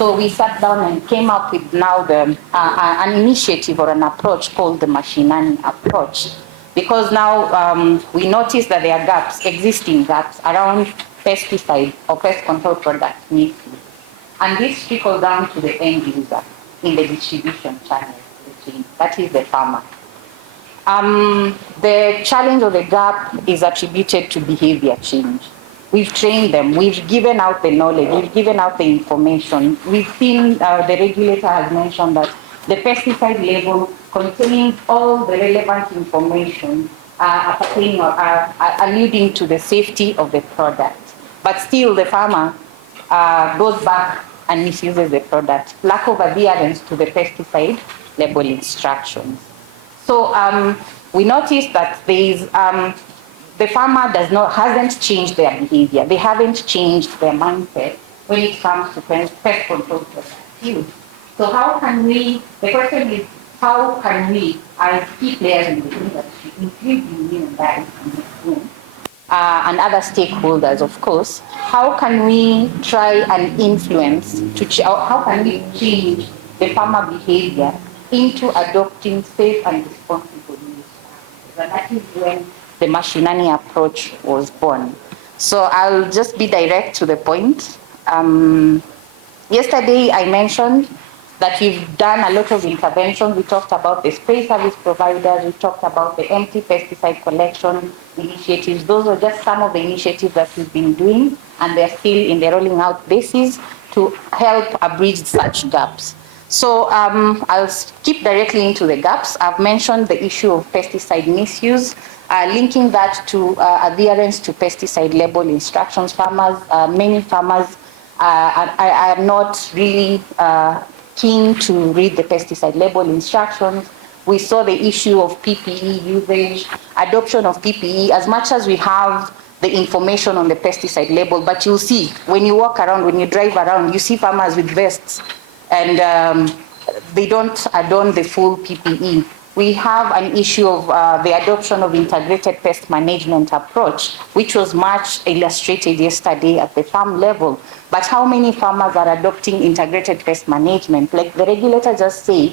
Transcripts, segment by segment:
So we sat down and came up with now an initiative or an approach called the mashinani approach. Because now we notice that there are gaps, existing gaps around pesticide or pest control product needs. And this trickles down to the end user in the distribution channel, the chain. That is the farmer. The challenge or the gap is attributed to behavior change. We've trained them, we've given out the knowledge, we've given out the information. We've seen, the regulator has mentioned that the pesticide label contains all the relevant information alluding to the safety of the product. But still the farmer goes back and misuses the product. Lack of adherence to the pesticide label instructions. So we noticed that the farmer hasn't changed their behavior. They haven't changed their mindset when it comes to pest control product use. So how can we, the question is, how can we, as key players in the industry, including you and I in this room, and other stakeholders, of course, how can we try and influence, how can we change the farmer behavior into adopting safe and responsible use? And that is when the mashinani approach was born. So I'll just be direct to the point. Yesterday I mentioned that we've done a lot of interventions. We talked about the spray service providers, we talked about the empty pesticide collection initiatives. Those are just some of the initiatives that we've been doing, and they're still in the rolling out basis to help bridge such gaps. So I'll skip directly into the gaps. I've mentioned the issue of pesticide misuse, linking that to adherence to pesticide label instructions. Many farmers are not really keen to read the pesticide label instructions. We saw the issue of PPE usage, adoption of PPE, as much as we have the information on the pesticide label, but you'll see, when you walk around, when you drive around, you see farmers with vests, and they don't adorn the full PPE. We have an issue of the adoption of integrated pest management approach, which was much illustrated yesterday at the farm level. But how many farmers are adopting integrated pest management? Like the regulator just said,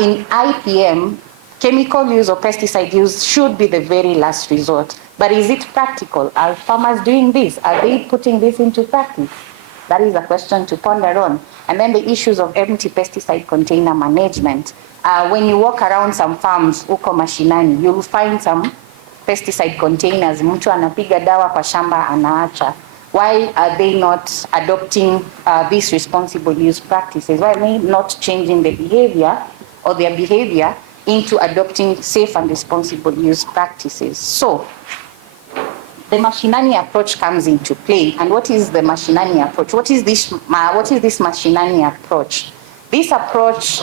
in IPM, chemical use or pesticide use should be the very last resort. But is it practical? Are farmers doing this? Are they putting this into practice? That is a question to ponder on. And then the issues of empty pesticide container management. When you walk around some farms, uko mashinani, you'll find some pesticide containers. Mtu anapiga dawa kwa shamba anaacha. Why are they not adopting these responsible use practices? Why are they not changing the behavior or their behavior into adopting safe and responsible use practices? So the mashinani approach comes into play. And what is the mashinani approach? What is this mashinani approach? This approach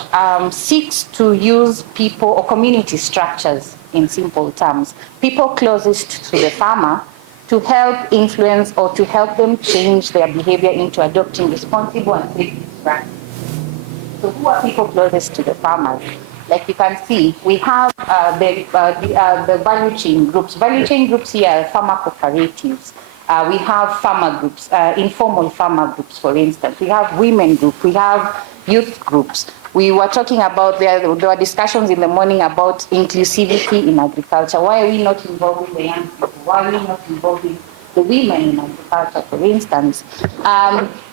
seeks to use people or community structures, in simple terms, people closest to the farmer, to help influence or to help them change their behavior into adopting responsible and safe practices. So who are people closest to the farmers? Like you can see, we have the value chain groups. Value chain groups here are farmer cooperatives. We have farmer groups, informal farmer groups, for instance. We have women groups. We have youth groups. We were talking about, there were discussions in the morning about inclusivity in agriculture. Why are we not involving the young people? Why are we not involving the women in agriculture, for instance?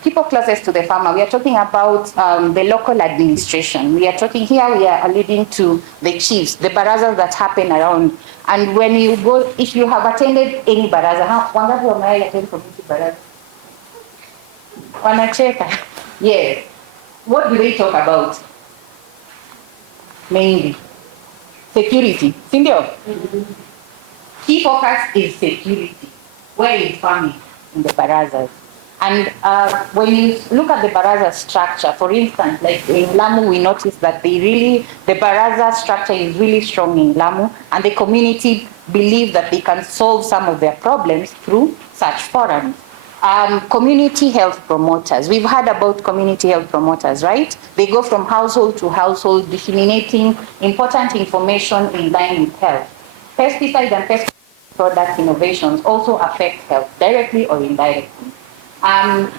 People closest to the farmer, we are talking about the local administration. We are talking here, we are alluding to the chiefs, the barazas that happen around. And when you go, if you have attended any baraza, wangapi wamewahi attend community baraza? Wanacheka. Yes. What do they talk about? Mainly security. Sindio? Key focus is security. Where is farming? In the barazas. And when you look at the baraza structure, for instance, like in Lamu, we noticed that the baraza structure is really strong in Lamu, and the community believe that they can solve some of their problems through such forums. Community health promoters. We've heard about community health promoters, right? They go from household to household, disseminating important information in line with health. Pesticide and pesticide product innovations also affect health, directly or indirectly.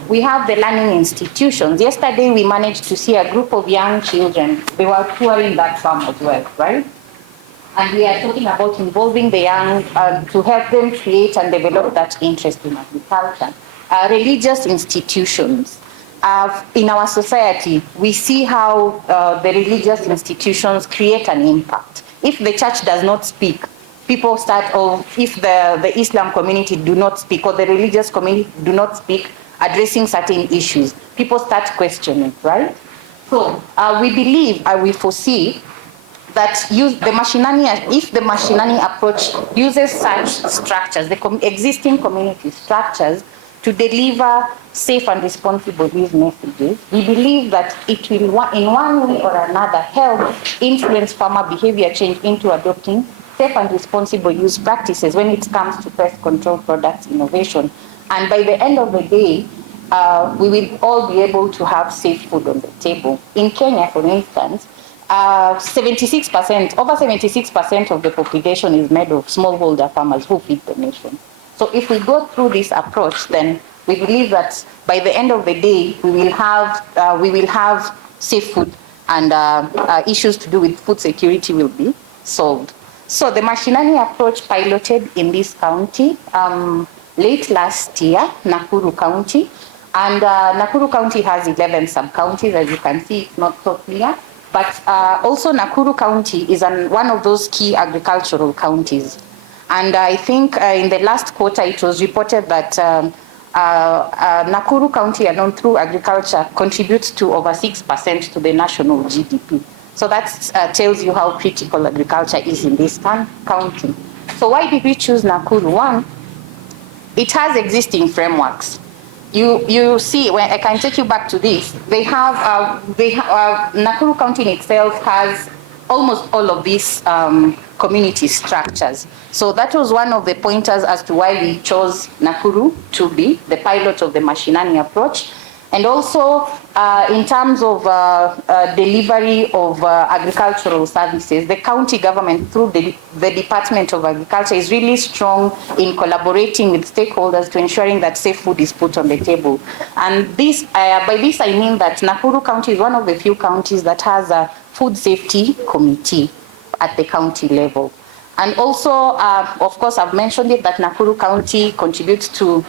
We have the learning institutions. Yesterday, we managed to see a group of young children. They were touring that farm as well, right? And we are talking about involving the young to help them create and develop that interest in agriculture. Religious institutions. In our society, we see how the religious institutions create an impact. If the church does not speak, people start, or if the Islam community do not speak, or the religious community do not speak, addressing certain issues, people start questioning, right? So we believe, we foresee that use the mashinani, if the mashinani approach uses such structures, the existing community structures, to deliver safe and responsible use messages, we believe that it will, in one way or another, help influence farmer behavior change into adopting safe and responsible use practices when it comes to pest control products innovation. And by the end of the day, we will all be able to have safe food on the table. In Kenya, for instance, 76%, over 76% of the population is made of smallholder farmers who feed the nation. So if we go through this approach, then we believe that by the end of the day, we will have safe food, and issues to do with food security will be solved. So the mashinani approach piloted in this county late last year, Nakuru County, and Nakuru County has 11 sub-counties, as you can see, it's not so clear. But also Nakuru County is one of those key agricultural counties. And I think in the last quarter, it was reported that Nakuru County alone through agriculture contributes to over 6% to the national GDP. So that tells you how critical agriculture is in this county. So why did we choose Nakuru? One, it has existing frameworks. You see, when I can take you back to this, they have, Nakuru County in itself has almost all of these community structures. So that was one of the pointers as to why we chose Nakuru to be the pilot of the mashinani approach. And also, in terms of delivery of agricultural services, the county government through the Department of Agriculture is really strong in collaborating with stakeholders to ensuring that safe food is put on the table. And this, by this I mean that Nakuru County is one of the few counties that has a food safety committee at the county level. And also, of course, I've mentioned it that Nakuru County contributes to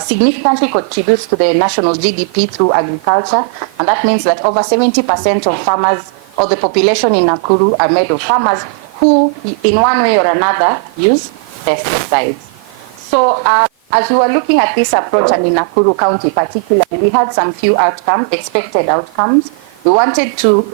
significantly contributes to the national GDP through agriculture, and that means that over 70% of farmers or the population in Nakuru are made of farmers who, in one way or another, use pesticides. So, as we were looking at this approach, and in Nakuru County particularly, we had some few outcomes, expected outcomes. We wanted to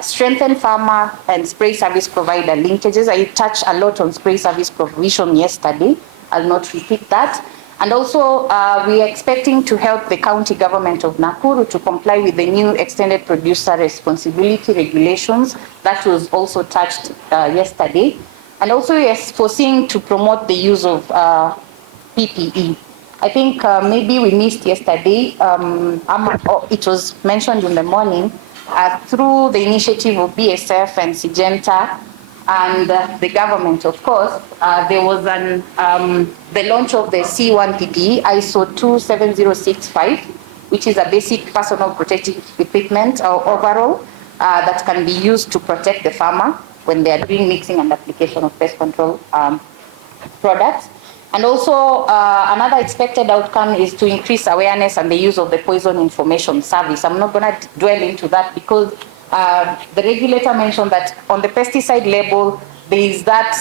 strengthen farmer and spray service provider linkages. I touched a lot on spray service provision yesterday. I'll not repeat that. And also, we are expecting to help the county government of Nakuru to comply with the new extended producer responsibility regulations. That was also touched yesterday. And also, we are foreseeing to promote the use of PPE. I think maybe we missed yesterday, it was mentioned in the morning, through the initiative of BSF and Syngenta and the government, of course, there was the launch of the C1 PPE ISO 27065, which is a basic personal protective equipment or overall that can be used to protect the farmer when they are doing mixing and application of pest control products. And also, another expected outcome is to increase awareness and the use of the poison information service. I'm not going to dwell into that because the regulator mentioned that on the pesticide label, there is that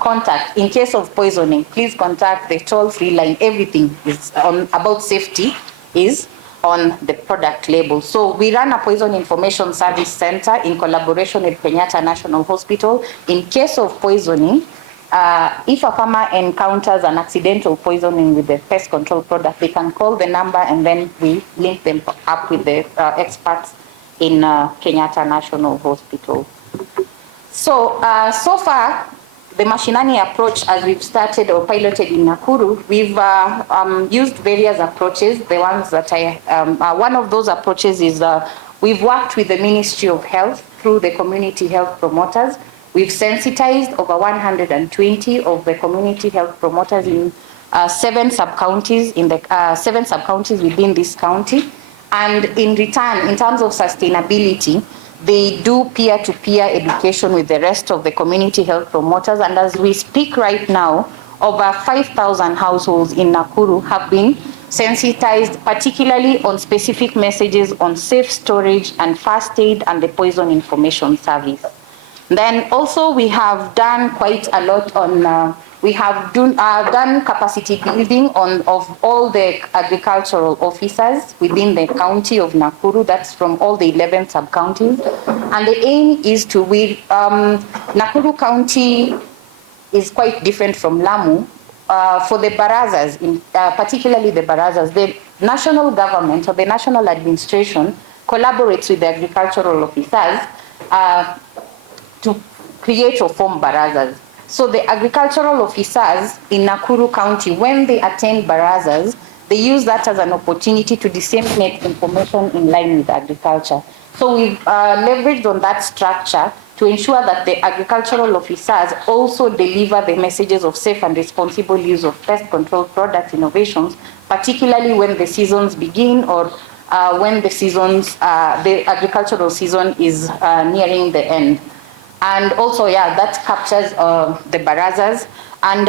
contact. In case of poisoning, please contact the toll-free line. Everything is about safety is on the product label. So we run a poison information service center in collaboration with Kenyatta National Hospital. In case of poisoning, if a farmer encounters an accidental poisoning with the pest control product, they can call the number and then we link them up with the experts in Kenyatta National Hospital. So, so far, the mashinani approach, as we've started or piloted in Nakuru, we've used various approaches. The ones that one of those approaches is we've worked with the Ministry of Health through the community health promoters. We've sensitized over 120 of the community health promoters in 7 sub-counties in the 7 sub-counties within this county. And in return, in terms of sustainability, they do peer-to-peer education with the rest of the community health promoters. And as we speak right now, over 5,000 households in Nakuru have been sensitized, particularly on specific messages on safe storage and first aid and the poison information service. Then also we have done quite a lot on, we have done capacity building of all the agricultural officers within the county of Nakuru. That's from all the 11 sub-counties. And the aim is to, Nakuru County is quite different from Lamu. For the barazas, particularly the barazas, the national government or the national administration collaborates with the agricultural officers to create or form barazas. So the agricultural officers in Nakuru County, when they attend barazas, they use that as an opportunity to disseminate information in line with agriculture. So we've leveraged on that structure to ensure that the agricultural officers also deliver the messages of safe and responsible use of pest control product innovations, particularly when the seasons begin or when the seasons, the agricultural season is nearing the end. And also, yeah, that captures the barazas. And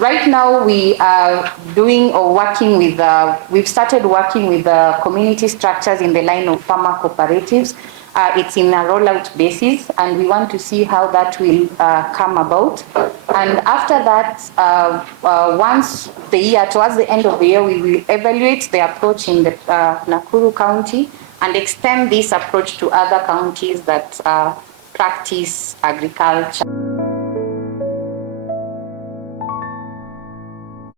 right now we are doing or working with, we've started working with community structures in the line of farmer cooperatives. It's in a rollout basis, and we want to see how that will come about. And after that, once the year, towards the end of the year, we will evaluate the approach in the Nakuru County and extend this approach to other counties that practice agriculture.